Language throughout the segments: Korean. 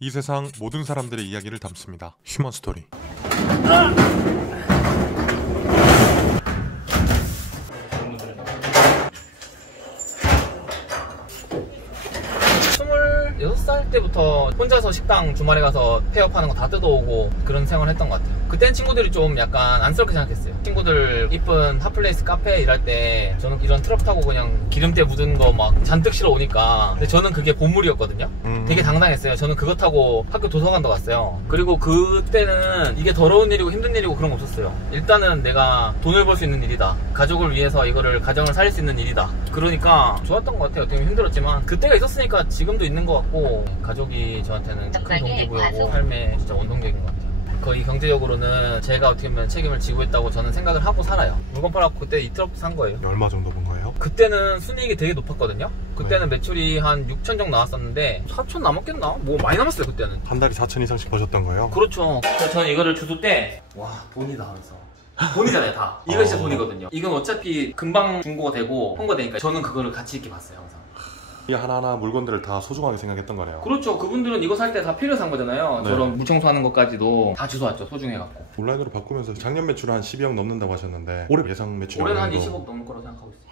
이 세상 모든 사람들의 이야기를 담습니다. 휴먼 스토리. 여섯 살 때부터 혼자서 식당 주말에 가서 폐업하는 거 다 뜯어오고 그런 생활을 했던 것 같아요. 그땐 친구들이 좀 약간 안쓰럽게 생각했어요. 친구들 이쁜 핫플레이스 카페 일할 때 저는 이런 트럭 타고 그냥 기름때 묻은 거 막 잔뜩 실어 오니까, 근데 저는 그게 보물이었거든요. 되게 당당했어요. 저는 그거 타고 학교 도서관도 갔어요. 그리고 그때는 이게 더러운 일이고 힘든 일이고 그런 거 없었어요. 일단은 내가 돈을 벌 수 있는 일이다, 가족을 위해서 이거를 가정을 살릴 수 있는 일이다. 그러니까 좋았던 것 같아요. 어떻게 보면 힘들었지만 그때가 있었으니까 지금도 있는 것 같고, 가족이 저한테는 큰 동기부여고 삶의 진짜 원동력인 것 같아요. 거의 경제적으로는 제가 어떻게 보면 책임을 지고 있다고 저는 생각을 하고 살아요. 물건 팔아갖고 그때 이 트럭 산 거예요. 얼마 정도 본 거예요? 그때는 순이익이 되게 높았거든요. 그때는 매출이 한 6천 정도 나왔었는데 4천 남았겠나? 뭐 많이 남았어요 그때는. 한 달에 4천 이상씩 버셨던 거예요? 그렇죠. 그래서 저는 이거를 주소 때 와, 돈이다 하면서, 돈이잖아요 다. 이거 진짜 돈이거든요. 이건 어차피 금방 중고가 되고 홍보되니까 저는 그거를 가치 있게 봤어요 항상. 이 하나하나 물건들을 다 소중하게 생각했던 거네요. 그렇죠. 그분들은 이거 살 때 다 필요해서 산 거잖아요. 네. 저런 물청소하는 것까지도 다 주워왔죠. 소중해갖고. 온라인으로 바꾸면서 작년 매출은 한 12억 넘는다고 하셨는데 올해 예상 매출이 올해는 한 어느 정도? 20억 넘을 거라고 생각하고 있어요.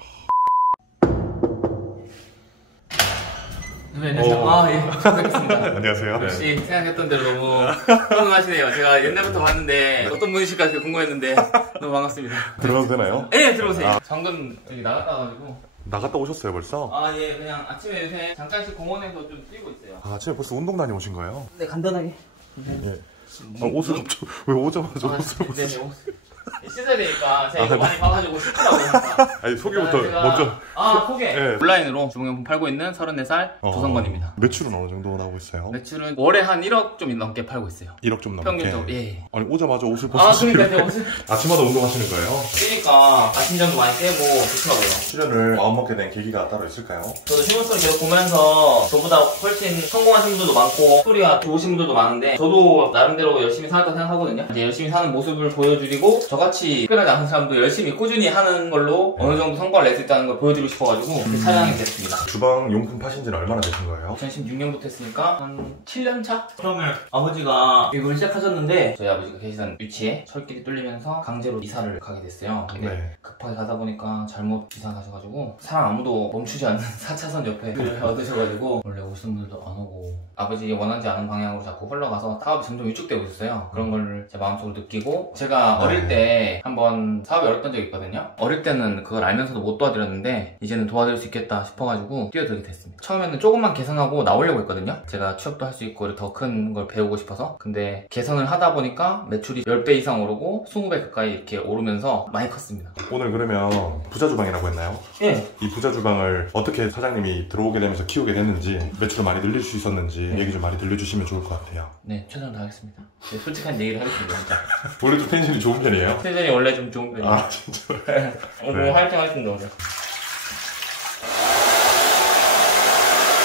네, 안녕하세요. 아, 예. 반갑습니다. 안녕하세요. 혹시 생각했던 대로 너무 훈훈하시네요. 제가 옛날부터 봤는데 어떤 분이실까 궁금했는데 너무 반갑습니다. 들어가도 되나요? 네, 들어오세요. 방금 여기 나갔다 와가지고. 나갔다 오셨어요 벌써? 아, 예. 그냥 아침에 요새 잠깐씩 공원에서 좀 뛰고 있어요. 아, 아침에 벌써 운동 다녀오신 거예요? 네, 간단하게. 예. 아, 옷을 갑자기 왜 오자마자 옷을 네, 벗으시죠? 옷. 씻어야 되니까 제가 이거 많이 봐가지고 씻더라고요. 아니 소개부터 먼저. 소개. 네. 온라인으로 주방용품 팔고 있는 34살 조성건입니다. 매출은 어느 정도 나오고 있어요? 매출은 월에 한 1억 좀 넘게 팔고 있어요. 1억 좀 넘게? 평균적으로. 예. 아니 오자마자 옷을 아, 벗으시길래 그러니까 제가 옷을 아침마다 운동하시는 거예요? 뛰니까 아침잠도 많이 깨고 좋더라고요. 출연을 마음먹게 된 계기가 따로 있을까요? 저도 신문스토리 계속 보면서 저보다 훨씬 성공하신 분들도 많고 스토리가 좋으신 분들도 많은데, 저도 나름대로 열심히 살았다 생각하거든요. 이제 열심히 사는 모습을 보여드리고 저같이 특별하지 않은 사람도 열심히 꾸준히 하는 걸로 어느 정도 성과를 낼 수 있다는 걸 보여드리고 싶어가지고 이렇게 촬영이 됐습니다. 주방 용품 파신 지는 얼마나 되신 거예요? 2016년부터 했으니까 한 7년 차? 처음에 아버지가 일을 시작하셨는데 저희 아버지가 계시던 위치에 철길이 뚫리면서 강제로 이사를 가게 됐어요. 근데 네. 급하게 가다 보니까 잘못 이사 가셔가지고 사람 아무도 멈추지 않는 4차선 옆에 를 얻으셔가지고 원래 오시는 분들도 안 오고 아버지가 원하지 않은 방향으로 자꾸 흘러가서 사업이 점점 위축되고 있었어요. 그런 걸 제 마음속으로 느끼고, 제가 어릴 때 한번 사업이 어렵던 적이 있거든요. 어릴 때는 그걸 알면서도 못 도와드렸는데 이제는 도와드릴 수 있겠다 싶어가지고 뛰어들게 됐습니다. 처음에는 조금만 개선하고 나오려고 했거든요. 제가 취업도 할 수 있고 더 큰 걸 배우고 싶어서. 근데 개선을 하다 보니까 매출이 10배 이상 오르고 20배 가까이 이렇게 오르면서 많이 컸습니다. 오늘 그러면 부자주방이라고 했나요? 예. 이 부자주방을 어떻게 사장님이 들어오게 되면서 키우게 됐는지, 매출을 많이 늘릴 수 있었는지 얘기 좀 많이 들려주시면 좋을 것 같아요. 네, 최선을 다하겠습니다. 네, 솔직한 얘기를 하겠습니다. 진짜. 원래 좀 텐션이 좋은 편이에요? 텐션이 원래 좀 좋은 편이에요. 아 진짜? 오늘 네. 화이팅 하겠습니다. 오늘.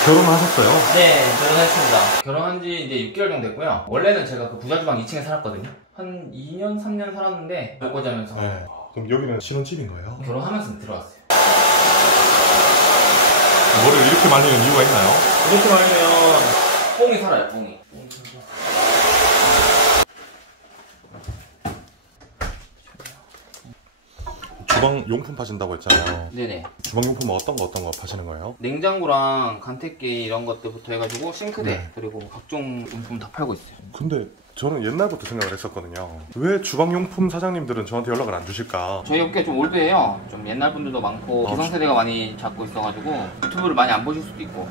결혼하셨어요? 네, 결혼했습니다. 결혼한 지 이제 6개월 정도 됐고요. 원래는 제가 그 부자주방 2층에 살았거든요. 한 2년, 3년 살았는데 알고 자면서 네. 그럼 여기는 신혼집인 거예요? 결혼하면서 들어왔어요. 뭐를 이렇게 말리는 이유가 있나요? 이렇게 말하면 뽕이 살아요, 뽕이. 주방 용품 파신다고 했잖아요. 네네. 주방 용품은 어떤 거 파시는 거예요? 냉장고랑 간택기 이런 것들부터 해가지고 싱크대, 네. 그리고 각종 용품 다 팔고 있어요. 근데 저는 옛날부터 생각을 했었거든요. 왜 주방용품 사장님들은 저한테 연락을 안 주실까? 저희 업계 좀 올드해요. 좀 옛날 분들도 많고 기성세대가 많이 잡고 있어가지고 유튜브를 많이 안 보실 수도 있고.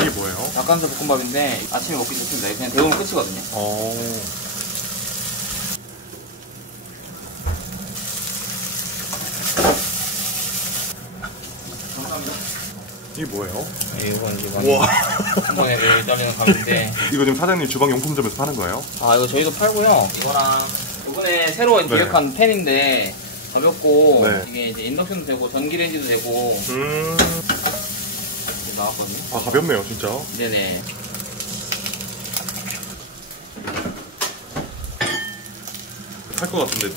이게 뭐예요? 닭가슴살 볶음밥인데 아침에 먹기 좋습니다. 그냥 데우면 끝이거든요. 감사합니다. 이게 뭐예요? 이건 이제 우와. 한 번에 자르는 감인데. 이거 지금 사장님 주방용품점에서 파는 거예요? 아, 이거 저희도 팔고요. 이거랑 이번에 새로 네. 기획한 팬인데 가볍고, 네. 이게 이제 인덕션도 되고 전기레인지도 되고 이렇게 나왔거든요. 아 가볍네요 진짜. 네네. 할 것 같은데 예,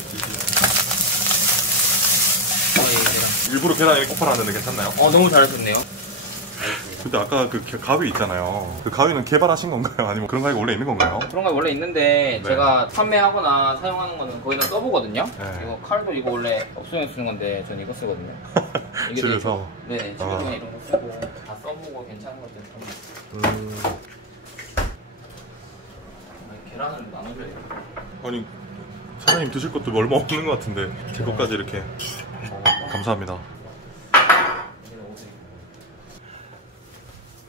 제가. 일부러 계단 이렇게 꼽아놨는데 괜찮나요? 너무 잘하셨네요. 알겠습니다. 근데 아까 그 가위 있잖아요. 그 가위는 개발하신 건가요? 아니면 그런 가위가 원래 있는 건가요? 그런 거 원래 있는데 네. 제가 판매하거나 사용하는 거는 거기다 써보거든요. 네. 이거 칼도 이거 원래 업소에 쓰는 건데 저는 이거 쓰거든요. 이게 집에서? 네, 친구들이랑 이런 거 쓰고 다 써보고 괜찮은 것들 좀. 계란을 나눠줘야 돼요. 아니 사장님 드실 것도 얼마 없는 것 같은데 제 것까지 이렇게. 감사합니다.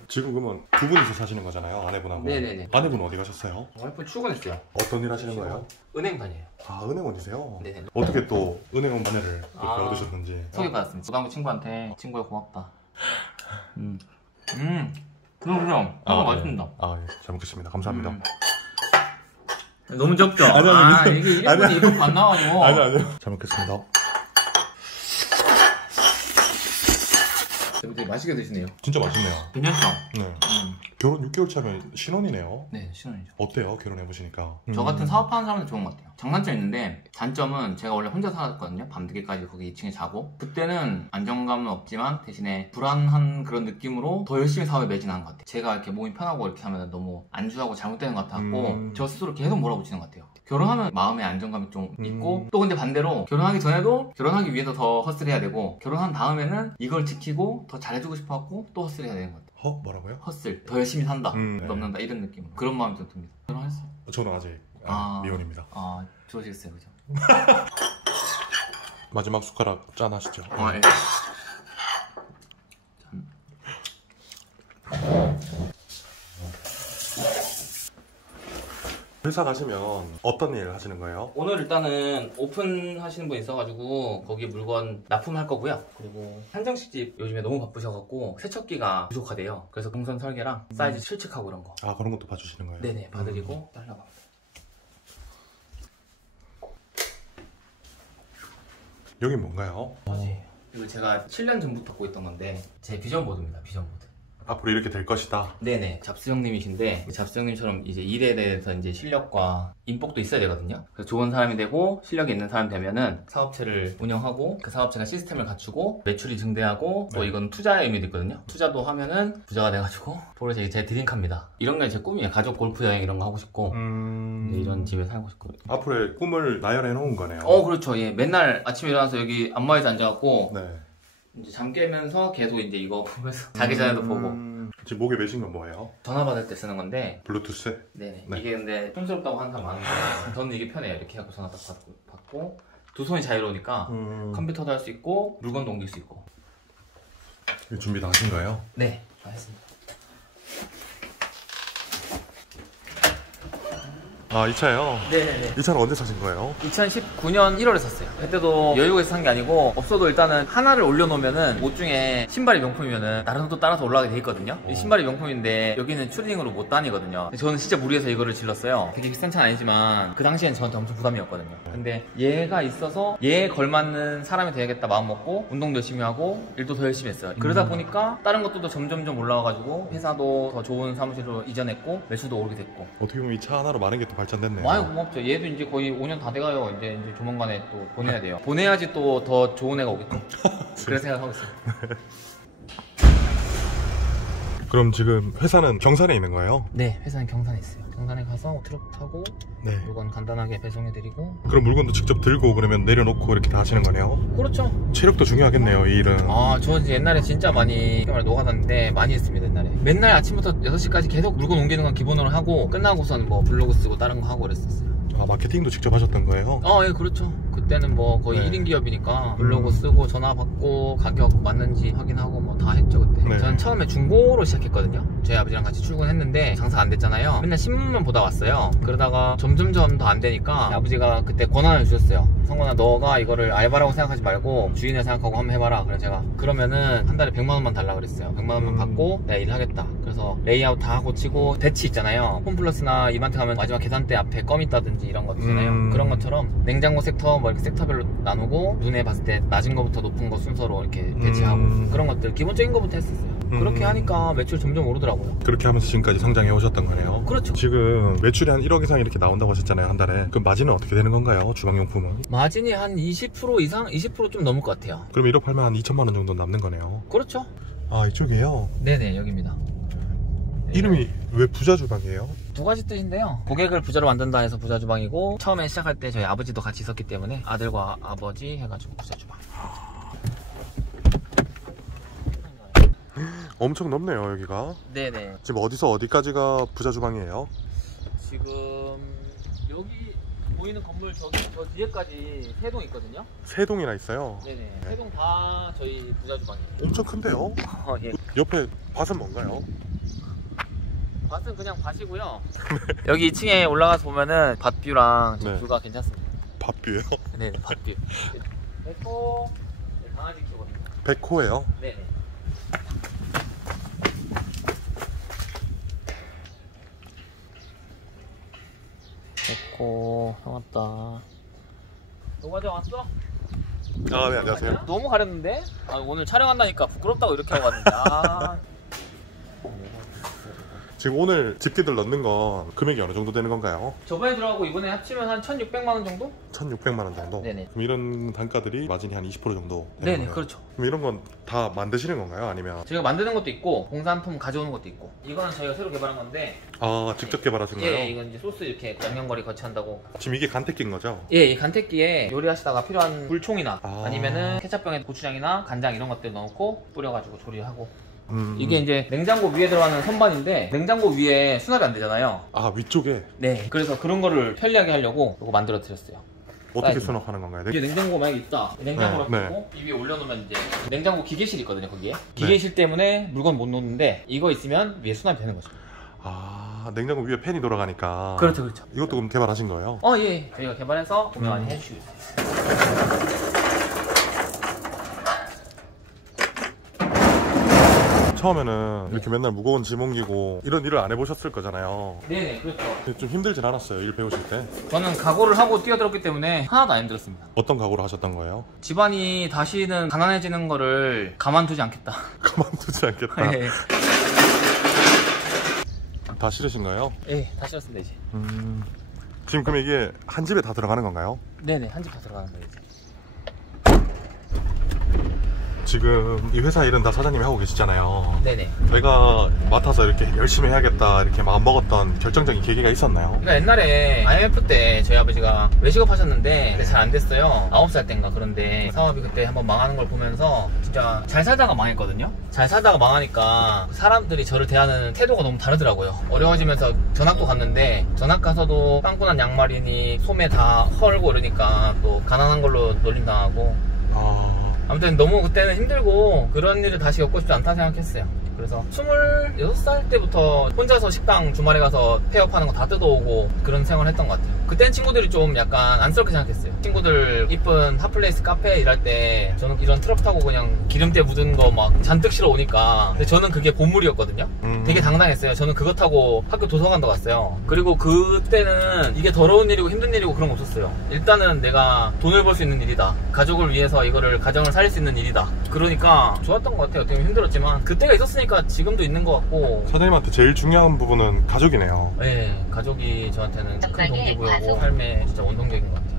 지금 그러면 두 분이서 사시는 거잖아요, 아내분하고. 네네네. 아내분 어디 가셨어요? 와이프 출근했어요. 어떤 일 하시는 거예요? 은행 다녀요. 아, 은행원이세요? 네네. 어떻게 또 은행원 마녀를 그렇게 아. 얻으셨는지. 소개받았습니다. 부담구 친구한테 친구야 고맙다. 그럼 맛있습니다. 아, 예. 잘 먹겠습니다. 감사합니다. 너무 적죠? 아니, 이게 1분이 1분 반 나와가지고. 아니요. 잘 먹겠습니다. 되게 맛있게 드시네요. 진짜 맛있네요. 괜찮죠? 네. 결혼 6개월 차면 신혼이네요. 네, 신혼이죠. 어때요? 결혼해보시니까? 저 같은 사업하는 사람은 좋은 것 같아요. 장단점이 있는데 단점은 제가 원래 혼자 살았거든요. 밤늦게까지 거기 2층에 자고 그때는 안정감은 없지만 대신에 불안한 그런 느낌으로 더 열심히 사업에 매진한 것 같아요. 제가 이렇게 몸이 편하고 이렇게 하면 너무 안주하고 잘못되는 것 같았고 저 스스로 계속 몰아붙이는 것 같아요. 결혼하면 마음의 안정감이 좀 있고 또 근데 반대로 결혼하기 전에도 결혼하기 위해서 더 허슬 해야 되고 결혼한 다음에는 이걸 지키고 더 잘해주고 싶어갖고 또 허슬 해야 되는 것 같아요. 뭐라고요? 허슬 더 열심히 산다 네. 넘는다 이런 느낌으로 그런 마음이 좀 듭니다. 결혼했어요? 저는 아직 미혼입니다. 좋으시겠어요, 그죠? 마지막 숟가락 짠 하시죠. 예. 회사 가시면 어떤 일 하시는 거예요? 오늘 일단은 오픈 하시는 분 있어가지고 거기 물건 납품할 거고요. 그리고 한정식집 요즘에 너무 바쁘셔갖고 세척기가 부족하대요. 그래서 동선 설계랑 사이즈 실측하고 이런 거. 아, 그런 것도 봐주시는 거예요? 네네, 봐드리고 하려고 합니다. 여긴 뭔가요? 이거 제가 7년 전부터 갖고 있던 건데 제 비전보드입니다, 비전보드. 앞으로 이렇게 될 것이다. 네네, 잡스 형님이신데 잡스 형님처럼 이제 일에 대해서 이제 실력과 인복도 있어야 되거든요. 그래서 좋은 사람이 되고 실력이 있는 사람이 되면은 사업체를 운영하고 그 사업체가 시스템을 갖추고 매출이 증대하고 또 이건 투자의 의미도 있거든요. 투자도 하면은 부자가 돼가지고 그래서 제 드림카입니다. 이런 게 제 꿈이에요. 가족 골프 여행 이런 거 하고 싶고 이제 이런 집에 살고 싶고. 앞으로의 꿈을 나열해 놓은 거네요. 그렇죠. 예, 맨날 아침에 일어나서 여기 안마의자 앉아갖고 네. 이제 잠 깨면서 계속 이제 이거 보면서 자기 전에도 보고. 지금 목에 매신 건 뭐예요? 전화 받을 때 쓰는 건데 블루투스? 네네. 네. 이게 근데 촌스럽다고 하는 사람 많은데 저는 이게 편해요. 이렇게 하고 전화 딱 받고 두 손이 자유로우니까 컴퓨터도 할 수 있고 물건도 옮길 수 있고. 준비 다 하신 거예요? 네, 다 했습니다. 아, 이 차요? 네네네. 이 차는 언제 사신 거예요? 2019년 1월에 샀어요. 그때도 여유가 있어 산 게 아니고 없어도 일단은 하나를 올려놓으면은 옷 중에 신발이 명품이면은 다른 옷도 따라서 올라가게 돼 있거든요. 이 신발이 명품인데 여기는 추리닝으로 못 다니거든요. 저는 진짜 무리해서 이거를 질렀어요. 되게 비싼 차는 아니지만 그 당시엔 저한테 엄청 부담이었거든요. 근데 얘가 있어서 얘에 걸맞는 사람이 돼야겠다 마음 먹고 운동도 열심히 하고 일도 더 열심히 했어요. 그러다 보니까 다른 것들도 점점점 올라와가지고 회사도 더 좋은 사무실로 이전했고 매출도 오르게 됐고. 어떻게 보면 이 차 하나로 많은 게 또 발전됐네요. 많이 고맙죠. 얘도 이제 거의 5년 다 돼가요. 이제 조만간에 또 보내야 돼요. 보내야지 또 더 좋은 애가 오겠죠. 그런 생각하고 있어요. 그럼 지금 회사는 경산에 있는 거예요? 네, 회사는 경산에 있어요. 경산에 가서 트럭 타고 네. 물건 간단하게 배송해드리고. 그럼 물건도 직접 들고 그러면 내려놓고 이렇게 다 하시는 거네요? 그렇죠. 체력도 중요하겠네요, 이 일은. 저 이제 옛날에 진짜 많이 노가다인데 많이 했습니다. 옛날에 맨날 아침부터 6시까지 계속 물건 옮기는 건 기본으로 하고 끝나고선 뭐 블로그 쓰고 다른 거 하고 그랬었어요. 마케팅도 직접 하셨던 거예요? 예, 그렇죠. 그때는 뭐 거의 1인 기업이니까 블로그 쓰고 전화 받고 가격 맞는지 확인하고 뭐 다 했죠 그때. 네. 저는 처음에 중고로 시작했거든요. 저희 아버지랑 같이 출근했는데 장사 안 됐잖아요. 맨날 신문만 보다 왔어요. 그러다가 점점점 더 안 되니까 아버지가 그때 권한을 주셨어요. 성건아, 너가 이거를 알바라고 생각하지 말고 주인을 생각하고 한번 해봐라. 그래서 제가 그러면은 한 달에 100만 원만 달라 그랬어요. 100만 원만 받고 내가 일을 하겠다. 그래서 레이아웃 다 고치고 대치 있잖아요. 홈플러스나 이마트 가면 마지막 계산대 앞에 껌 있다든지 이런 거 있잖아요. 그런 것처럼 냉장고 섹터 뭐 이렇게 섹터별로 나누고 눈에 봤을 때 낮은 거부터 높은 거 순서로 이렇게 배치하고 그런 것들 기본적인 거부터 했었어요. 그렇게 하니까 매출 점점 오르더라고요. 그렇게 하면서 지금까지 성장해 오셨던 거네요? 그렇죠. 지금 매출이 한 1억 이상 이렇게 나온다고 하셨잖아요, 한 달에. 그럼 마진은 어떻게 되는 건가요, 주방용품은? 마진이 한 20% 이상? 20% 좀 넘을 것 같아요. 그럼 1억 팔면 한 2천만 원 정도 남는 거네요. 그렇죠. 아, 이쪽이에요? 네네, 여기입니다. 이름이 왜 부자주방이에요? 두 가지 뜻인데요. 고객을 부자로 만든다 해서 부자주방이고, 처음에 시작할 때 저희 아버지도 같이 있었기 때문에 아들과 아버지 해가지고 부자주방. 엄청 넓네요, 여기가. 네네. 지금 어디서 어디까지가 부자주방이에요? 지금 여기 보이는 건물 저 뒤에까지 세 동 있거든요. 세 동이나 있어요. 네네. 세 동 다 저희 부자주방이에요. 엄청 큰데요? 예. 옆에 밭은 뭔가요? 밭은 그냥 밭이고요. 여기 2층에 올라가서 보면은 밭뷰랑 네. 뷰가 괜찮습니다. 밭뷰예요? 네네, 밭뷰. 백호 강아지 키우거든요. 백호예요? 네네. 백호 형 왔다. 노과장 왔어? 아, 네, 안녕하세요. 너무 가렸는데? 아, 오늘 촬영한다니까 부끄럽다고 이렇게 하고 왔는데. 아. 지금 오늘 집기들 넣는 건 금액이 어느 정도 되는 건가요? 저번에 들어가고 이번에 합치면 한 1,600만 원 정도? 1,600만 원 정도? 네네. 그럼 이런 단가들이 마진이 한 20% 정도 되는 네네, 거예요? 그렇죠. 그럼 이런 건 다 만드시는 건가요? 아니면 저희가 만드는 것도 있고 공산품 가져오는 것도 있고. 이거는 저희가 새로 개발한 건데, 직접 개발하신 거예요? 예, 이건 이제 소스 이렇게 양념거리 거치한다고. 지금 이게 간택기인 거죠? 예, 이 간택기에 요리하시다가 필요한 불총이나 아. 아니면은 케첩병에 고추장이나 간장 이런 것들 넣고 뿌려가지고 조리하고. 이게 음. 이제 냉장고 위에 들어가는 선반인데 냉장고 위에 수납이 안 되잖아요. 아, 위쪽에 네. 그래서 그런 거를 편리하게 하려고 이거 만들어 드렸어요. 어떻게 사이즈. 수납하는 건가요? 이게 냉장고 만약에 있다. 냉장고를 네, 끄고 이 위에 올려놓으면 이제 냉장고 기계실이 있거든요, 거기에. 기계실 때문에 물건 못 놓는데 이거 있으면 위에 수납이 되는 거죠. 아, 냉장고 위에 팬이 돌아가니까. 그렇죠, 그렇죠. 이것도 그럼 개발하신 거예요? 예. 저희가 개발해서 구매 많이 해주시고 있어요. 처음에는 이렇게 맨날 무거운 짐 옮기고 이런 일을 안 해보셨을 거잖아요. 네네, 그렇죠. 좀 힘들진 않았어요, 일 배우실 때? 저는 각오를 하고 뛰어들었기 때문에 하나도 안 힘들었습니다. 어떤 각오를 하셨던 거예요? 집안이 다시는 가난해지는 거를 가만두지 않겠다. 가만두지 않겠다. 예, 다 싫으신가요? 예, 다 싫었습니다, 이제. 지금 그럼 이게 한 집에 다 들어가는 건가요? 네네, 한 집 다 들어가는 거예요, 이제. 지금 이 회사 일은 다 사장님이 하고 계시잖아요. 네네. 내가 맡아서 이렇게 열심히 해야겠다 이렇게 마음 먹었던 결정적인 계기가 있었나요? 그러니까 옛날에 IMF 때 저희 아버지가 외식업 하셨는데 근데 잘 안 됐어요. 9살 땐가. 그런데 사업이 그때 한번 망하는 걸 보면서 진짜 잘 살다가 망했거든요. 잘 살다가 망하니까 사람들이 저를 대하는 태도가 너무 다르더라고요. 어려워지면서 전학도 갔는데 전학 가서도 빵꾸난 양말이니 소매 다 헐고 이러니까 또 가난한 걸로 놀림당하고. 아무튼 너무 그때는 힘들고 그런 일을 다시 겪고 싶지 않다 생각했어요. 그래서 26살 때부터 혼자서 식당 주말에 가서 폐업하는 거 다 뜯어오고 그런 생활을 했던 것 같아요. 그땐 친구들이 좀 약간 안쓰럽게 생각했어요. 친구들 이쁜 핫플레이스 카페 일할 때 저는 이런 트럭 타고 그냥 기름때 묻은 거 막 잔뜩 실어 오니까 근데 저는 그게 보물이었거든요. 되게 당당했어요. 저는 그거 타고 학교 도서관도 갔어요. 그리고 그때는 이게 더러운 일이고 힘든 일이고 그런 거 없었어요. 일단은 내가 돈을 벌 수 있는 일이다. 가족을 위해서 이거를 가정을 살릴 수 있는 일이다. 그러니까 좋았던 것 같아요. 어떻게 보면 힘들었지만 그때가 있었으니까 지금도 있는 것 같고. 사장님한테 제일 중요한 부분은 가족이네요. 네, 가족이 저한테는 큰 동기부여고 삶의 진짜 원동력인 것 같아요.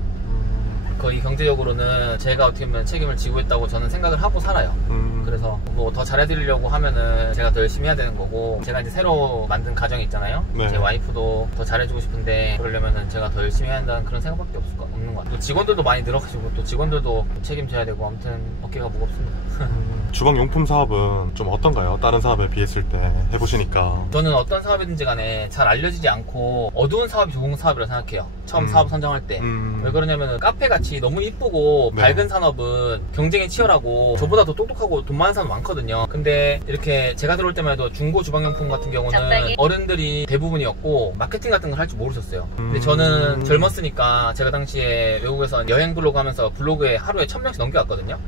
거의 경제적으로는 제가 어떻게 보면 책임을 지고 있다고 저는 생각을 하고 살아요. 그래서 뭐 더 잘해드리려고 하면은 제가 더 열심히 해야 되는 거고, 제가 이제 새로 만든 가정이 있잖아요. 네. 제 와이프도 더 잘해주고 싶은데 그러려면은 제가 더 열심히 해야 한다는 그런 생각밖에 없는 것 같아요. 또 직원들도 많이 늘어가지고 또 직원들도 책임져야 되고 아무튼 어깨가 무겁습니다. 주방용품 사업은 좀 어떤가요? 다른 사업에 비했을 때 해보시니까. 저는 어떤 사업이든지 간에 잘 알려지지 않고 어두운 사업이 좋은 사업이라고 생각해요. 처음 사업 선정할 때. 왜 그러냐면은 카페같이 너무 이쁘고 네. 밝은 산업은 경쟁이 치열하고 저보다 더 똑똑하고 돈 많은 사람 많거든요. 근데 이렇게 제가 들어올 때만 해도 중고 주방용품 같은 경우는 어른들이 대부분이었고 마케팅 같은 걸 할 줄 모르셨어요. 근데 저는 젊었으니까 제가 당시에 외국에서 여행 블로그 하면서 블로그에 하루에 1000명씩 넘겨왔거든요.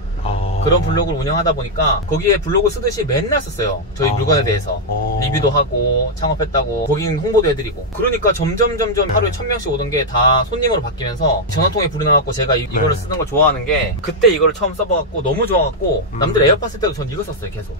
그런 블로그를 운영하다 보니까 거기에 블로그 쓰듯이 맨날 썼어요. 저희 물건에 대해서 리뷰도 하고 창업했다고 고객 홍보도 해드리고. 그러니까 점점 하루에 1000명씩 오던 게 다 손님으로 바뀌면서 전화통에 불이 나갖고 제가 이거를 쓰는 걸 좋아하는 게 그때 이거를 처음 써봐갖고 너무 좋아갖고 남들 에어팟 쓸 때도 전 이거 썼어요 계속.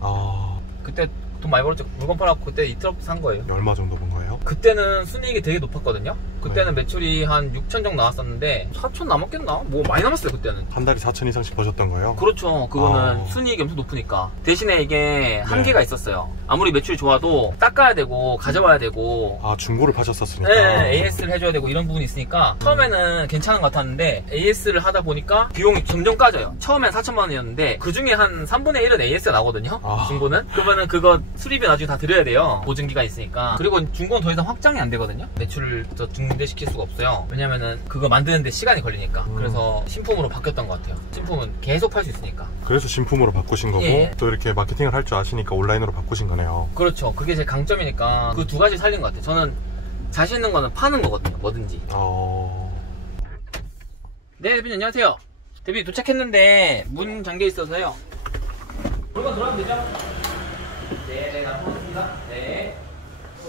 그때 돈 많이 벌었죠. 물건 팔아갖고 그때 이 트럭 산 거예요. 얼마 정도 본 거예요? 그때는 순이익이 되게 높았거든요. 그때는 매출이 한 6천 정도 나왔었는데 4천 남았겠나? 뭐 많이 남았어요 그때는. 한 달에 4천 이상씩 버셨던 거예요? 그렇죠. 그거는 순이익이 엄청 높으니까. 대신에 이게 한계가 있었어요. 아무리 매출이 좋아도 닦아야 되고 가져와야 되고. 아, 중고를 파셨었으니까. 네, AS를 해줘야 되고 이런 부분이 있으니까 처음에는 괜찮은 것 같았는데 AS를 하다 보니까 비용이 점점 까져요. 처음엔 4천만 원이었는데 그 중에 한 3분의 1은 AS가 나거든요. 중고는. 그러면은 그거 수리비 나중에 다 드려야 돼요. 보증기간 있으니까. 그리고 중고는 더 이상 확장이 안 되거든요. 매출을 더 증대시킬 수가 없어요. 왜냐면은 그거 만드는데 시간이 걸리니까. 그래서 신품으로 바뀌었던 것 같아요. 신품은 계속 팔 수 있으니까. 그래서 신품으로 바꾸신 거고 예. 또 이렇게 마케팅을 할 줄 아시니까 온라인으로 바꾸신 거네요. 그렇죠. 그게 제 강점이니까 그 두 가지 살린 것 같아요. 저는 자신 있는 거는 파는 거거든요. 뭐든지. 네, 대표님 안녕하세요. 대표님 도착했는데 문 잠겨 있어서요. 물건 들어가면 되죠? 네, 감사합니다. 네.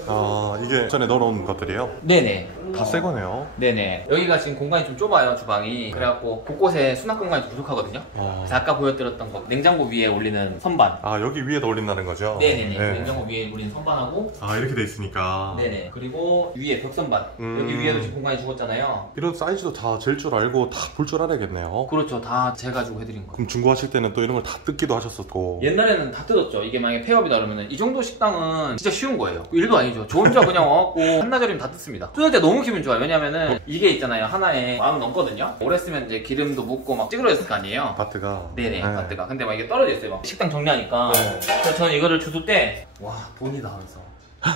아, 이게 전에 넣어놓은 것들이에요? 네네. 다 새 거네요. 네네. 여기가 지금 공간이 좀 좁아요, 주방이. 그래갖고 곳곳에 수납 공간이 좀 부족하거든요. 그래서 아까 보여드렸던 거 냉장고 위에 올리는 선반. 아, 여기 위에다 올린다는 거죠? 네네네. 네. 냉장고 위에 올리는 선반하고. 아, 이렇게 돼 있으니까. 네네. 그리고 위에 벽선반. 여기 위에도 지금 공간이 죽었잖아요. 이런 사이즈도 다 잴 줄 알고 다 볼 줄 알아야겠네요. 그렇죠. 다 재가지고 해드린 거. 그럼 중고하실 때는 또 이런 걸 다 뜯기도 하셨었고. 옛날에는 다 뜯었죠. 이게 만약에 폐업이다 그러면은 이 정도 식당은 진짜 쉬운 거예요. 일도 아니죠. 저 혼자 그냥 와갖고 한나절이면 다 뜯습니다. 뜯을 때 너무 기분 좋아요. 왜냐면은 이게 있잖아요. 하나에 10,000원 넘거든요. 오래 쓰면 이제 기름도 묻고 막 찌그러졌을 거 아니에요. 바트가. 네네, 바트가. 근데 막 이게 떨어져 있어요. 막 식당 정리하니까. 그래서 저는 이거를 주술 때, 와, 돈이다 하면서.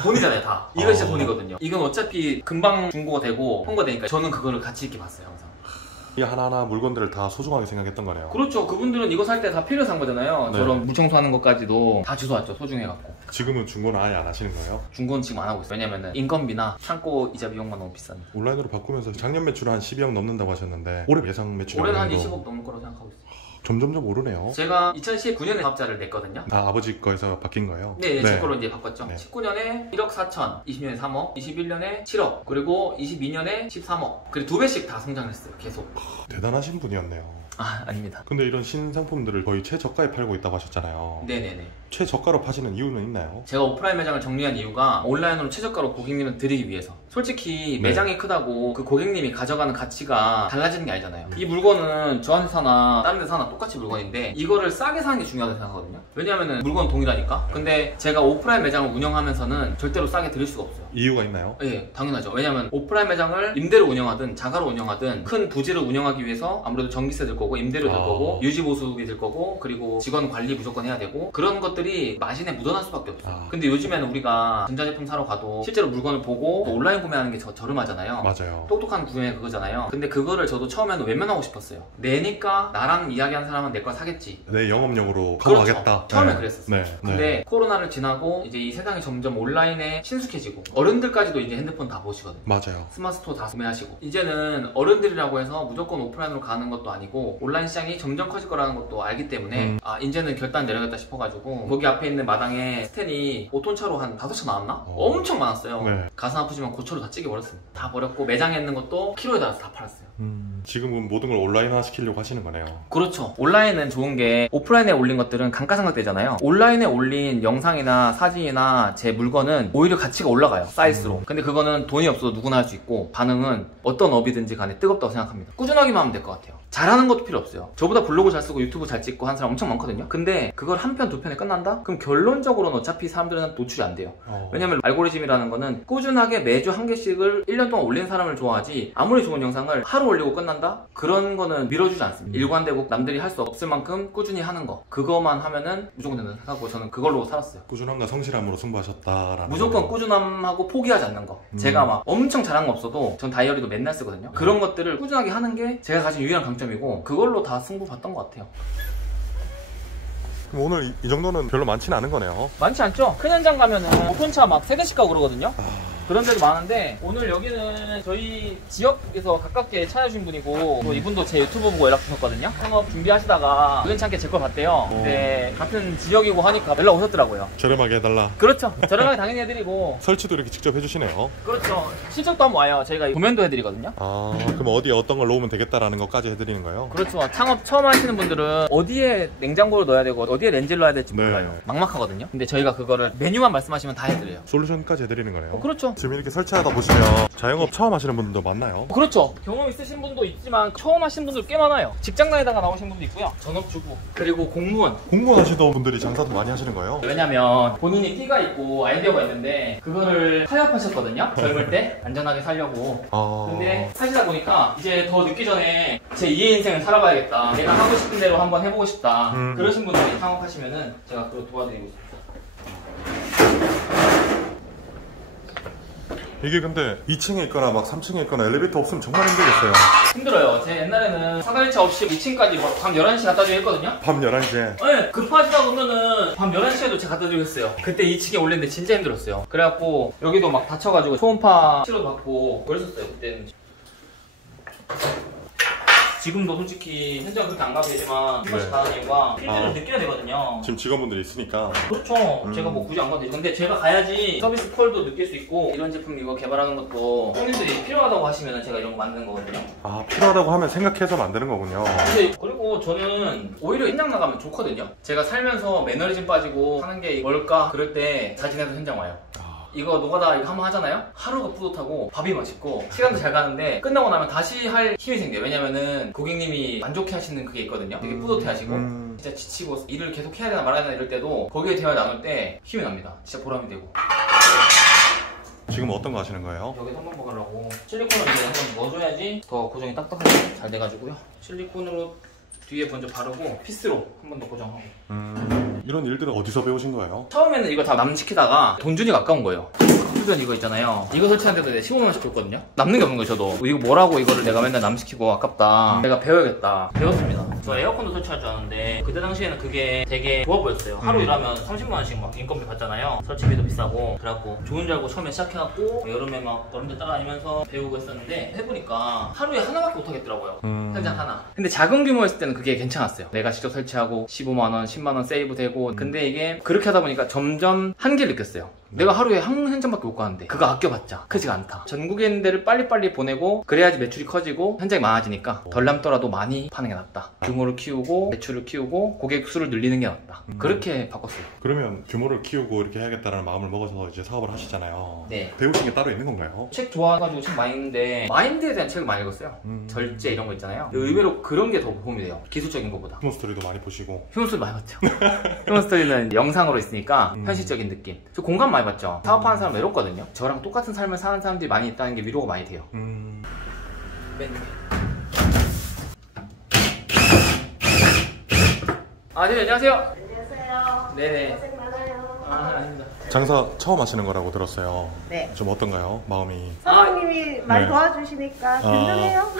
돈이잖아요, 다. 이거 진짜 돈이거든요. 이건 어차피 금방 중고가 되고 홍보되니까 저는 그거를 가치 있게 봤어요, 항상. 이 하나하나 물건들을 다 소중하게 생각했던 거네요. 그렇죠. 그분들은 이거 살 때 다 필요해서 산 거잖아요. 네. 저런 물청소하는 것까지도 다 주워왔죠, 소중해갖고. 지금은 중고는 아예 안 하시는 거예요? 중고는 지금 안 하고 있어요. 왜냐면은 인건비나 창고 이자 비용만 너무 비쌉니다. 온라인으로 바꾸면서 작년 매출은 한 12억 넘는다고 하셨는데 올해 예상 매출이 올해는 한 어느 정도? 20억 넘을 거라고 생각하고 있어요. 점점점 오르네요. 제가 2019년에 사업자를 냈거든요. 다 아버지 거에서 바뀐 거예요? 네, 제 거로 이제 바꿨죠. 네. 19년에 1억 4천, 20년에 3억, 21년에 7억, 그리고 22년에 13억. 그리고 2배씩 다 성장했어요, 계속. 대단하신 분이었네요. 아, 아닙니다. 근데 이런 신상품들을 거의 최저가에 팔고 있다고 하셨잖아요. 네네네. 최저가로 파시는 이유는 있나요? 제가 오프라인 매장을 정리한 이유가 온라인으로 최저가로 고객님을 드리기 위해서. 솔직히 네. 매장이 크다고 그 고객님이 가져가는 가치가 달라지는 게 아니잖아요. 이 물건은 저한테 사나 다른 데 사나 똑같이 물건인데 이거를 싸게 사는 게 중요하다고 생각하거든요. 왜냐하면 물건은 동일하니까. 근데 제가 오프라인 매장을 운영하면서는 절대로 싸게 드릴 수가 없어요. 이유가 있나요? 네, 당연하죠. 왜냐면 오프라인 매장을 임대로 운영하든 자가로 운영하든 큰 부지를 운영하기 위해서 아무래도 전기세 들 거고 임대료 들 거고 유지 보수비 들 거고 그리고 직원 관리 무조건 해야 되고 그런 것들이 마진에 묻어날 수밖에 없어요. 근데 요즘에는 우리가 전자제품 사러 가도 실제로 물건을 보고 또 온라인 구매하는 게 저렴하잖아요. 맞아요. 똑똑한 구매 그거잖아요. 근데 그거를 저도 처음에는 외면하고 싶었어요. 내니까 나랑 이야기하는 사람은 내 걸 사겠지. 내 영업용으로 그렇죠. 가져가겠다. 처음엔 그랬었어요. 네. 근데 코로나를 지나고 이제 이 세상이 점점 온라인에 친숙해지고 어른들까지도 이제 핸드폰 다 보시거든요. 맞아요. 스마트스토어 다 구매하시고 이제는 어른들이라고 해서 무조건 오프라인으로 가는 것도 아니고 온라인 시장이 점점 커질 거라는 것도 알기 때문에 아 이제는 결단 내려야겠다 싶어가지고 거기 앞에 있는 마당에 스탠이 5톤차로 한 5차 나왔나? 엄청 많았어요. 네. 가슴 아프지만 고초로 다 찌게 버렸습니다. 다 버렸고 매장에 있는 것도 키로에 따라서 다 팔았어요. 지금은 모든 걸 온라인화 시키려고 하시는 거네요. 그렇죠. 온라인은 좋은 게 오프라인에 올린 것들은 감가상각되잖아요. 온라인에 올린 영상이나 사진이나 제 물건은 오히려 가치가 올라가요. 사이즈로. 근데 그거는 돈이 없어도 누구나 할 수 있고 반응은 어떤 업이든지 간에 뜨겁다고 생각합니다. 꾸준하기만 하면 될 것 같아요. 잘하는 것도 필요 없어요. 저보다 블로그 잘 쓰고 유튜브 잘 찍고 하는 사람 엄청 많거든요. 근데 그걸 한 편, 두 편에 끝난다? 그럼 결론적으로는 어차피 사람들은 노출이 안 돼요. 왜냐면 알고리즘이라는 거는 꾸준하게 매주 한 개씩을 1년 동안 올리는 사람을 좋아하지 아무리 좋은 영상을 하루 올리고 끝난다? 그런 거는 밀어주지 않습니다. 일관되고 남들이 할 수 없을 만큼 꾸준히 하는 거 그거만 하면은 무조건 된다고 생각하고 저는 그걸로 살았어요. 꾸준함과 성실함으로 승부하셨다라는 무조건 거네요. 꾸준함하고 포기하지 않는 거. 제가 막 엄청 잘한 거 없어도 전 다이어리도 맨날 쓰거든요. 그런 것들을 꾸준하게 하는 게 제가 가진 유일한 강점이고 그걸로 다 승부 봤던 것 같아요. 그럼 오늘 이 정도는 별로 많지는 않은 거네요. 많지 않죠? 큰 현장 가면은 오픈차 막 3대씩 가고 그러거든요. 그런 데도 많은데 오늘 여기는 저희 지역에서 가깝게 찾아주신 분이고 또 이분도 제 유튜브 보고 연락 주셨거든요. 창업 준비하시다가 우연찮게 제 걸 봤대요. 근데 같은 지역이고 하니까 연락 오셨더라고요. 저렴하게 해달라. 그렇죠. 저렴하게 당연히 해드리고 설치도 이렇게 직접 해주시네요. 그렇죠. 실적도 한번 와요. 저희가 도면도 해드리거든요. 아, 그럼 어디에 어떤 걸 놓으면 되겠다라는 것까지 해드리는 거예요? 그렇죠. 창업 처음 하시는 분들은 어디에 냉장고를 넣어야 되고 어디에 렌즈를 넣어야 될지 네. 몰라요. 막막하거든요. 근데 저희가 그거를 메뉴만 말씀하시면 다 해드려요. 솔루션까지 해드리는 거네요. 그렇죠. 지금 이렇게 설치하다 보시면 자영업 처음 하시는 분들도 많나요? 그렇죠. 경험 있으신 분도 있지만 처음 하시는 분들 꽤 많아요. 직장 다니다가 나오신 분도 있고요. 전업주부 그리고 공무원. 공무원 하시던 분들이 장사도 많이 하시는 거예요? 왜냐면 본인이 끼가 있고 아이디어가 있는데 그거를 타협하셨거든요. 젊을 때 안전하게 살려고. 근데 하시다 보니까 이제 더 늦기 전에 제 2의 인생을 살아봐야겠다. 내가 하고 싶은 대로 한번 해보고 싶다. 그러신 분들이 창업하시면은 제가 그걸 도와드리고 있습니다. 이게 근데 2층에 있거나 막 3층에 있거나 엘리베이터 없으면 정말 힘들겠어요. 힘들어요. 제 옛날에는 사다리차 없이 2층까지 밤 11시 갖다 주고 했거든요. 밤 11시에 네, 급하시다 보면은 밤 11시에도 제가 갖다 드리고 했어요. 그때 2층에 올렸는데 진짜 힘들었어요. 그래갖고 여기도 막 다쳐가지고 초음파 치료도 받고 그랬었어요. 그때는. 지금도 솔직히 현장 그렇게 안 가도 되지만 한 번씩 가는 이유가 일들을 느껴야 되거든요. 지금 직원분들이 있으니까. 그렇죠. 제가 뭐 굳이 안 가도 되죠. 근데 제가 가야지 서비스 콜도 느낄 수 있고 이런 제품 이거 개발하는 것도 손님들이 필요하다고 하시면 제가 이런 거 만드는 거거든요. 아, 필요하다고 하면 생각해서 만드는 거군요. 근데 그리고 저는 오히려 현장 나가면 좋거든요. 제가 살면서 매너리즘 빠지고 하는 게 뭘까 그럴 때 자진해서 현장 와요. 이거 노가다 이거 한번 하잖아요? 하루가 뿌듯하고 밥이 맛있고 시간도 잘 가는데 끝나고 나면 다시 할 힘이 생겨요. 왜냐면은 고객님이 만족해 하시는 그게 있거든요. 되게 뿌듯해 하시고 진짜 지치고 일을 계속 해야 되나 말아야 되나 이럴 때도 거기에 대화를 나눌 때 힘이 납니다. 진짜 보람이 되고. 지금 어떤 거 하시는 거예요? 여기 성분 먹으려고 실리콘을 이제 한번 넣어줘야지 더 고정이 딱딱하게 잘 돼가지고요. 실리콘으로 뒤에 먼저 바르고 피스로 한 번 더 고정하고. 이런 일들은 어디서 배우신 거예요? 처음에는 이거 다 남시키다가 돈준이 가까운 거예요. 수전 이거 있잖아요. 이거 설치하는데도 내가 15만원씩 줬거든요. 남는 게 없는 거예요. 저도 이거 뭐라고 이거를 내가 맨날 남시키고 아깝다. 내가 배워야겠다. 배웠습니다. 저 에어컨도 설치할 줄 아는데 그때 당시에는 그게 되게 좋아 보였어요. 하루 일하면 30만원씩 막 인건비 받잖아요. 설치비도 비싸고. 그래갖고 좋은 줄 알고 처음에 시작해갖고 여름에 막 어른들 따라다니면서 배우고 했었는데 해보니까 하루에 하나밖에 못 하겠더라고요. 현장 하나. 근데 작은 규모였을 때는 그게 괜찮았어요. 내가 직접 설치하고 15만원, 10만원 세이브 되고. 근데 이게 그렇게 하다 보니까 점점 한계를 느꼈어요. 내가 하루에 한 현장밖에 못 가는데 그거 아껴봤자 크지가 않다. 전국에 있는 데를 빨리빨리 보내고 그래야지 매출이 커지고 현장이 많아지니까 덜 남더라도 많이 파는 게 낫다. 규모를 키우고 매출을 키우고 고객 수를 늘리는 게 낫다. 그렇게 바꿨어요. 그러면 규모를 키우고 이렇게 해야겠다는 마음을 먹어서 이제 사업을 하시잖아요. 네. 배우신 게 따로 있는 건가요? 책 좋아가지고 책 많이 읽는데 마인드에 대한 책을 많이 읽었어요. 절제 이런 거 있잖아요. 의외로 그런 게 더 도움이 돼요. 기술적인 것보다. 휴먼 스토리도 많이 보시고. 휴먼 스토리 많이 봤죠. 휴먼 스토리는 영상으로 있으니까 현실적인 느낌. 저 공감 많이 받죠. 사업하는 사람 외롭거든요. 저랑 똑같은 삶을 사는 사람들이 많이 있다는 게 위로가 많이 돼요. 아, 네, 안녕하세요. 안녕하세요. 네네. 고생 많아요. 아, 아닙니다. 장사 처음 하시는 거라고 들었어요. 네. 좀 어떤가요? 마음이. 사장님이 많이 네. 도와주시니까 든든해요.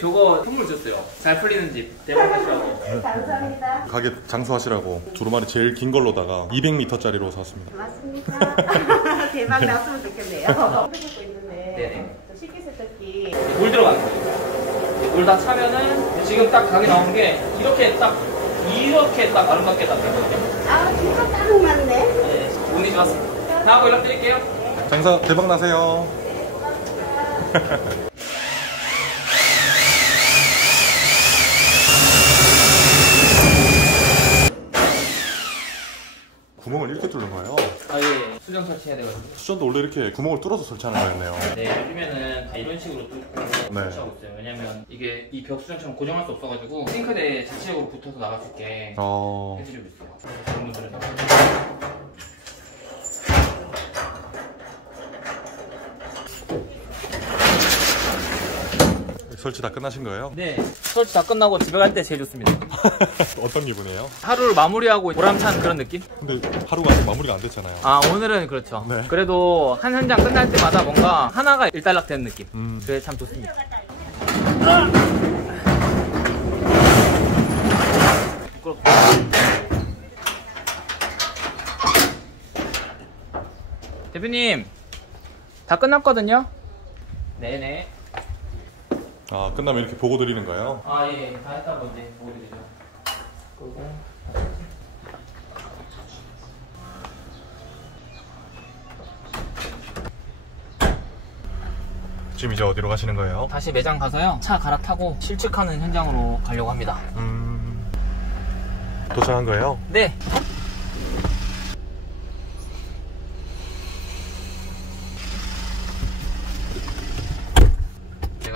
저거 선물 줬어요. 잘 풀리는 집. 대박 나시라고. 감사합니다. 가게 장수하시라고 두루마리 제일 긴 걸로다가 200m짜리로 샀습니다. 맞습니다. 대박 났으면 좋겠네요. 해보고 있는데 네네. 저 식기세척기 물 들어가는 거예요. 물 다 차면은 지금 딱 각이 나온 게 이렇게 딱 아름답게 딱 되거든요. 아 진짜 딱 맞네. 네, 운이 좋았습니다. 다음으로 연락드릴게요. 장사 대박 나세요. 구멍을 이렇게 뚫는 거예요? 아, 예. 수정 설치해야 되거든요. 수전도 원래 이렇게 구멍을 뚫어서 설치하는 거였네요. 네, 요즘에는 다 이런 식으로 뚫고 설치하고 있어요. 왜냐면 이게 이 벽 수정처럼 고정할 수 없어가지고 싱크대에 자체적으로 붙어서 나갈 수 있게 해드리고 있어요. 그런 분들은 설치 다 끝나신 거예요? 네, 설치 다 끝나고 집에 갈 때 제일 좋습니다. 어떤 기분이에요? 하루를 마무리하고 보람찬 그런 느낌? 근데 하루가 아직 마무리가 안 됐잖아요. 아, 오늘은 그렇죠. 네. 그래도 한 현장 끝날 때마다 뭔가 하나가 일단락 되는 느낌. 그게 참 좋습니다. 대표님, 다 끝났거든요? 네네. 아, 끝나면 이렇게 보고 드리는 거예요? 아, 예, 다 했다고 이제 보여드리죠. 그리고 지금 이제 어디로 가시는 거예요? 다시 매장 가서요. 차 갈아타고 실측하는 현장으로 가려고 합니다. 도착한 거예요? 네.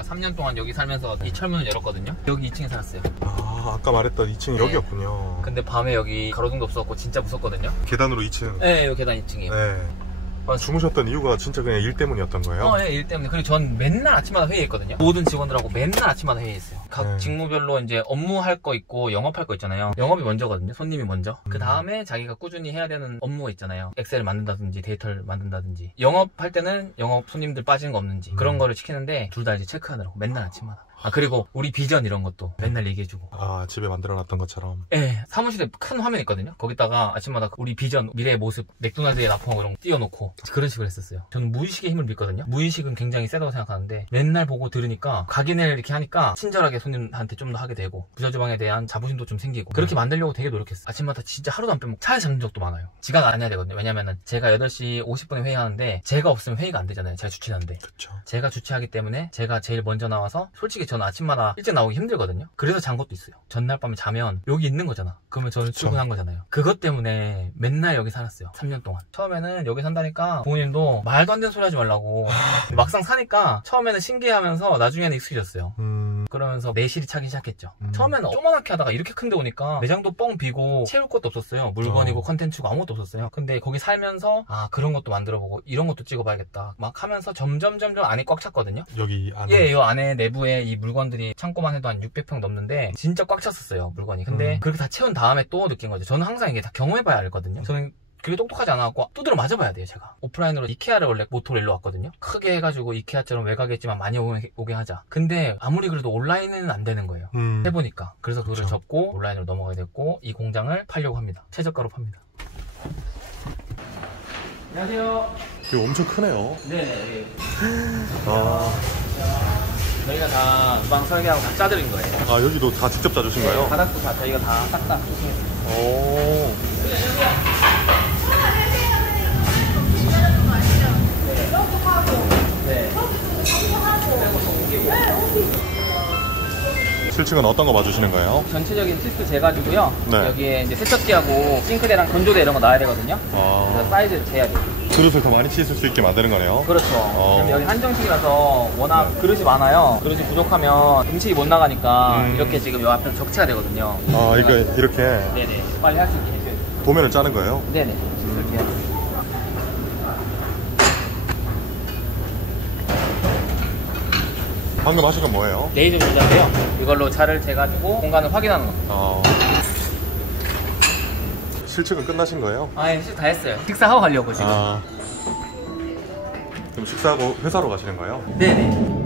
3년 동안 여기 살면서 이 철문을 열었거든요. 여기 2층에 살았어요. 아, 아까 말했던 2층이 네. 여기였군요. 근데 밤에 여기 가로등도 없었고 진짜 무섭거든요. 계단으로 2층. 네, 여기 계단 2층이에요. 네. 주무셨던 이유가 진짜 그냥 일 때문이었던 거예요? 네, 일 때문에. 그리고 전 맨날 아침마다 회의했거든요. 모든 직원들하고 맨날 아침마다 회의했어요. 각 직무별로 이제 업무할 거 있고 영업할 거 있잖아요. 영업이 먼저거든요. 손님이 먼저. 그 다음에 자기가 꾸준히 해야 되는 업무가 있잖아요. 엑셀을 만든다든지 데이터를 만든다든지. 영업할 때는 영업 손님들 빠지는 거 없는지 그런 거를 시키는데 둘 다 이제 체크하느라고 맨날 아침마다. 아, 그리고 우리 비전 이런 것도 맨날 얘기해주고. 아, 집에 만들어놨던 것처럼. 네, 사무실에 큰 화면 있거든요. 거기다가 아침마다 우리 비전, 미래의 모습, 맥도날드에 납품하고 이런 거 띄워놓고 그런 식으로 했었어요. 저는 무의식의 힘을 믿거든요. 무의식은 굉장히 세다고 생각하는데 맨날 보고 들으니까 각인을 이렇게 하니까 친절하게 손님한테 좀 더 하게 되고 부자주방에 대한 자부심도 좀 생기고 그렇게 만들려고 되게 노력했어요. 아침마다 진짜 하루도 안 빼먹고 차에 잡는 적도 많아요. 지각 안 해야 되거든요. 왜냐면은 제가 8시 50분에 회의하는데 제가 없으면 회의가 안 되잖아요. 제가 주최하는데. 그쵸. 제가 주최하기 때문에 제가 제일 먼저 나와서 솔직히 저는 아침마다 일찍 나오기 힘들거든요. 그래서 잔 것도 있어요. 전날 밤에 자면 여기 있는 거잖아. 그러면 저는 그쵸. 출근한 거잖아요. 그것 때문에 맨날 여기 살았어요. 3년 동안. 처음에는 여기 산다니까 부모님도 말도 안 되는 소리 하지 말라고. 막상 사니까 처음에는 신기해하면서 나중에는 익숙해졌어요. 그러면서 내실이 차기 시작했죠. 처음에는 조그맣게 하다가 이렇게 큰 데 오니까 매장도 뻥 비고 채울 것도 없었어요. 물건이고 컨텐츠고 아무것도 없었어요. 근데 거기 살면서 아, 그런 것도 만들어보고 이런 것도 찍어봐야겠다 막 하면서 점점 안이 꽉 찼거든요. 여기 안에. 예, 이 안에 내부에 이 물건들이 창고만 해도 한 600평 넘는데 진짜 꽉 찼었어요, 물건이. 근데 그렇게 다 채운 다음에 또 느낀 거죠. 저는 항상 이게 다 경험해봐야 알거든요. 저는 그게 똑똑하지 않아갖고 두드려 맞아봐야 돼요, 제가. 오프라인으로 이케아를 원래 모토로 일로 왔거든요. 크게 해가지고 이케아처럼 외곽에 있지만 많이 오게 하자. 근데 아무리 그래도 온라인은 안 되는 거예요. 해보니까. 그래서 그거를 그쵸. 접고 온라인으로 넘어가게 됐고 이 공장을 팔려고 합니다. 최저가로 팝니다. 안녕하세요. 이거 엄청 크네요. 네. 아, 저희가 다 주방 설계하고 다 짜드린 거예요. 아 여기도 다 직접 짜주신 거예요? 바닥도 다 저희가 다 싹다 오. 네. 7층은 어떤 거 봐주시는 거예요? 전체적인 시스템 재가지고요. 네. 여기에 이제 세척기하고 싱크대랑 건조대 이런 거 놔야 되거든요. 아, 그래서 사이즈를 재야 돼요. 그릇을 더 많이 씻을 수 있게 만드는 거네요. 그렇죠. 왜냐면 여기 한정식이라서 워낙 그릇이 많아요. 그릇이 부족하면 음식이 못 나가니까 이렇게 지금 요 앞에서 적치가 되거든요. 아, 이거 이렇게 네네. 빨리 할 수 있게 해줘요. 도면을 짜는 거예요? 네네. 이렇게. 방금 하신 건 뭐예요? 레이저 조작이요. 이걸로 자를 재가지고 공간을 확인하는 겁니다. 실측은 끝나신 거예요? 아, 예, 다 했어요. 식사하고 가려고 지금. 아, 그럼 식사하고 회사로 가시는 거예요? 네네.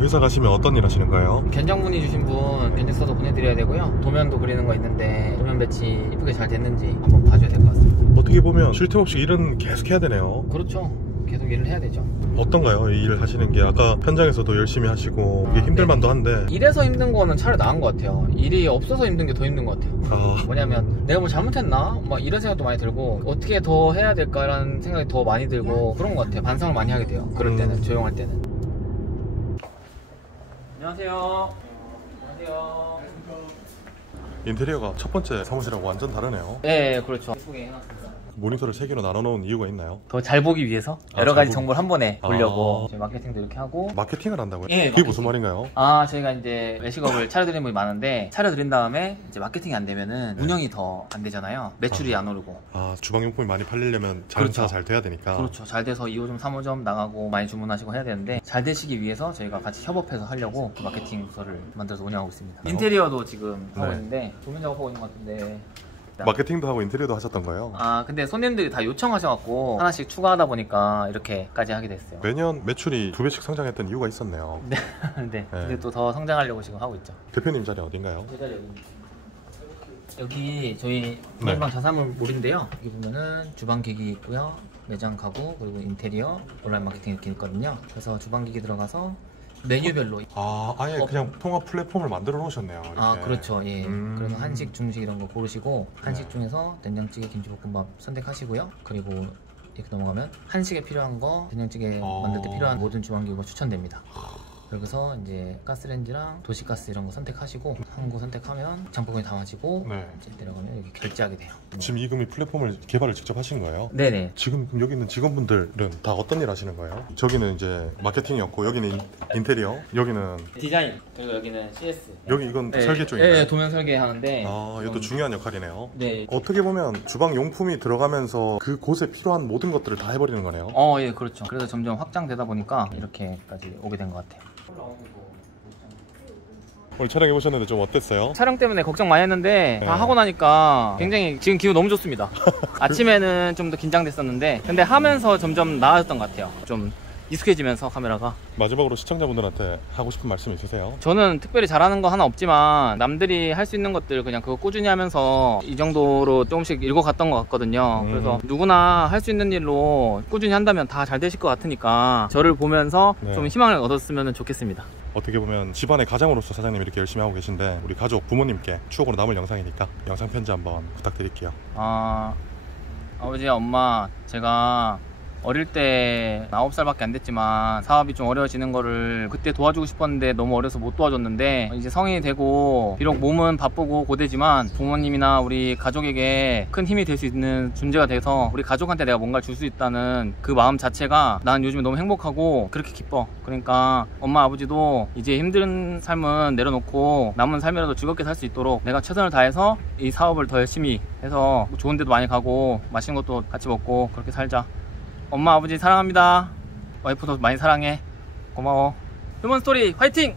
회사 가시면 어떤 일 하시는 거예요? 견적 문의 주신 분 견적 써서 보내드려야 되고요. 도면도 그리는 거 있는데 도면 배치 이쁘게 잘 됐는지 한번 봐줘야 될 것 같습니다. 어떻게 보면 쉴 틈 없이 일은 계속 해야 되네요. 그렇죠. 계속 일을 해야 되죠. 어떤가요? 이 일 하시는 게 아까 현장에서도 열심히 하시고 이게 힘들만도 한데 일해서 힘든 거는 차라리 나은 것 같아요. 일이 없어서 힘든 게 더 힘든 것 같아요. 뭐냐면 내가 뭐 잘못했나? 막 이런 생각도 많이 들고 어떻게 더 해야 될까라는 생각이 더 많이 들고 그런 것 같아요. 반성을 많이 하게 돼요. 그럴 때는 조용할 때는. 안녕하세요. 안녕하세요. 인테리어가 첫 번째 사무실하고 완전 다르네요. 네, 그렇죠. 예쁘게 해놨습니다. 모니터를 3개로 나눠놓은 이유가 있나요? 더 잘 보기 위해서 아, 여러 가지 잘 정보를 한 번에 보려고 아. 저희 마케팅도 이렇게 하고. 마케팅을 한다고요? 예, 그게 무슨 말인가요? 아, 저희가 이제 외식업을 차려드리는 분이 많은데 차려드린 다음에 이제 마케팅이 안 되면은 운영이 더 안 되잖아요. 매출이 안 오르고. 아, 주방용품이 많이 팔리려면 장사가 그렇죠. 잘 돼야 되니까. 그렇죠. 잘 돼서 2호점, 3호점 나가고 많이 주문하시고 해야 되는데 잘 되시기 위해서 저희가 같이 협업해서 하려고 그 마케팅 부서를 만들어서 운영하고 있습니다. 인테리어도 지금 하고 네. 있는데 조명 작업하고 있는 것 같은데. 마케팅도 하고 인테리어도 하셨던 거예요? 아, 근데 손님들이 다 요청하셔갖고 하나씩 추가하다 보니까 이렇게까지 하게 됐어요. 매년 매출이 2배씩 성장했던 이유가 있었네요. 네. 네. 근데 또 더 성장하려고 지금 하고 있죠. 대표님 자리 어딘가요? 제 자리 여기 저희 동일방 자사몰인데요. 여기 보면은 주방기기 있고요. 매장 가구 그리고 인테리어 온라인 마케팅 이렇게 있거든요. 그래서 주방기기 들어가서 메뉴별로. 아, 아예 그냥 통합 플랫폼을 만들어 놓으셨네요. 이렇게. 아, 그렇죠. 예. 그러면 한식, 중식 이런 거 고르시고 한식 중에서 된장찌개, 김치볶음밥 선택하시고요. 그리고 이렇게 넘어가면 한식에 필요한 거, 된장찌개 만들 때 필요한 모든 주방기구가 추천됩니다. 여기서 이제 가스레인지랑 도시가스 이런 거 선택하시고 한 거 선택하면 장바구니 담아지고 네. 이제 내려가면 여기 결제하게 돼요. 지금 이 금이 플랫폼을 개발을 직접 하신 거예요? 네네. 지금 그럼 여기 있는 직원분들은 다 어떤 일 하시는 거예요? 저기는 이제 마케팅이었고 여기는 인테리어, 여기는 디자인, 그리고 여기는 CS. 여기 이건 네, 설계 쪽인가요? 네, 도면 설계 하는데. 아, 이것도 중요한 역할이네요. 네. 어떻게 보면 주방 용품이 들어가면서 그 곳에 필요한 모든 것들을 다 해버리는 거네요. 예, 그렇죠. 그래서 점점 확장되다 보니까 이렇게까지 오게 된 것 같아요. 오늘 촬영해 보셨는데 좀 어땠어요? 촬영 때문에 걱정 많이 했는데 다 네. 하고 나니까 굉장히 지금 기분 너무 좋습니다. 아침에는 좀 더 긴장됐었는데 근데 하면서 점점 나아졌던 것 같아요. 좀 익숙해지면서 카메라가. 마지막으로 시청자분들한테 하고 싶은 말씀 있으세요? 저는 특별히 잘하는 거 하나 없지만 남들이 할 수 있는 것들 그냥 그거 꾸준히 하면서 이 정도로 조금씩 읽어갔던 것 같거든요. 그래서 누구나 할 수 있는 일로 꾸준히 한다면 다 잘 되실 것 같으니까 저를 보면서 네. 좀 희망을 얻었으면 좋겠습니다. 어떻게 보면 집안의 가장으로서 사장님 이렇게 열심히 하고 계신데 우리 가족, 부모님께 추억으로 남을 영상이니까 영상 편지 한번 부탁드릴게요. 아버지, 엄마, 제가 어릴 때 9살밖에 안 됐지만 사업이 좀 어려워지는 거를 그때 도와주고 싶었는데 너무 어려서 못 도와줬는데 이제 성인이 되고 비록 몸은 바쁘고 고되지만 부모님이나 우리 가족에게 큰 힘이 될 수 있는 존재가 돼서 우리 가족한테 내가 뭔가 줄 수 있다는 그 마음 자체가 난 요즘에 너무 행복하고 그렇게 기뻐. 그러니까 엄마 아버지도 이제 힘든 삶은 내려놓고 남은 삶이라도 즐겁게 살 수 있도록 내가 최선을 다해서 이 사업을 더 열심히 해서 좋은 데도 많이 가고 맛있는 것도 같이 먹고 그렇게 살자. 엄마 아버지 사랑합니다. 와이프도 많이 사랑해. 고마워. 휴먼 스토리 화이팅!